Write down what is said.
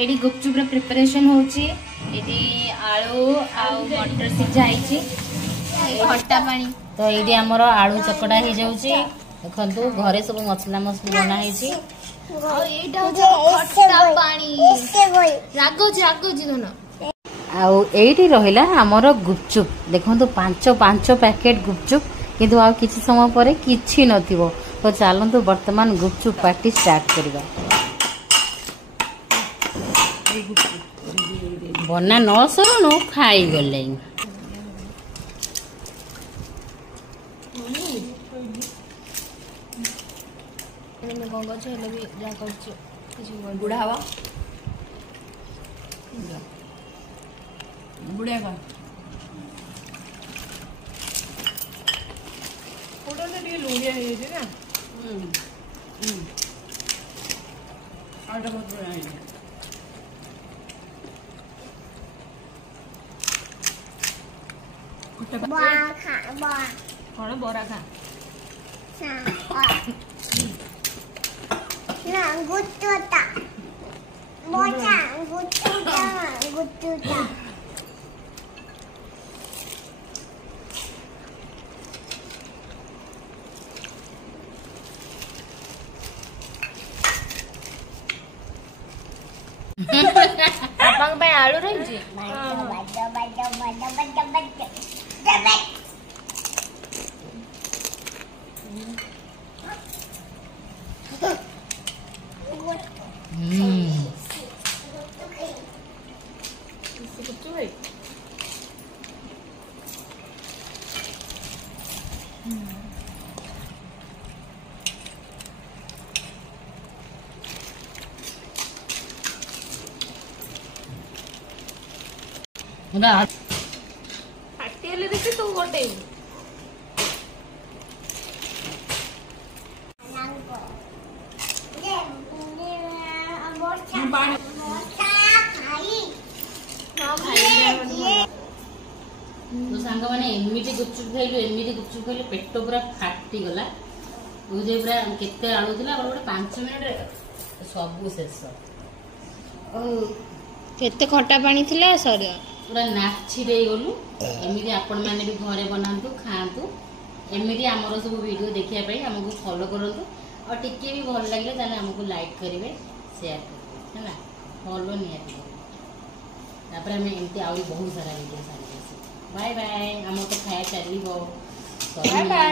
AD गुपचुप preparation होची AD आलू आउ मटर सिझा आइची खट्टा पानी तो एडी हमर आलू चकड़ा हे जाउची देखंतु घरे सब मसला मसली बना हेची आ एटा हो खट्टा पानी रागो जी धन आउ एडी रहिला हमर गुपचुप देखंतु पांच पांच पैकेट गुपचुप किंतु आ किछि समय परे किछि नथिबो तो चलतु वर्तमान गुपचुप पार्टी स्टार्ट करबा बना न सरुनु खाई गले बुढ़ा हवा बुढ़िया का फोटो ने टी लुड़िया है जे ना आटा बहुत बड़ा है बड़ा खा बड़ा कौन बड़ा खा ना गुट्टूटा मोचा गुट्टूटा पापा आलू रही फाटिले देखि तू गोटे तो सांग माने एमिटी गुपचुप खाइलु पेट पूरा फाटी गला बुझे पूरा केते आलू थिला और 5 मिनिट सब शेष केते खट्टा पानी थिला सर पूरा नाची दे गलु एमिटी आपण माने भी घरे बनांतु खांतु एमिटी हमरो सब वीडियो देखिया पई हमको फॉलो करंतु और टिके भी भल लागले ताले हमको लाइक करिवे शेयर करिवे हैला फॉलो निया तापर हम एमती आउरी बहुत सारा वीडियो सारी बाय बाय हम तो खाया चलिबो बाय बाय।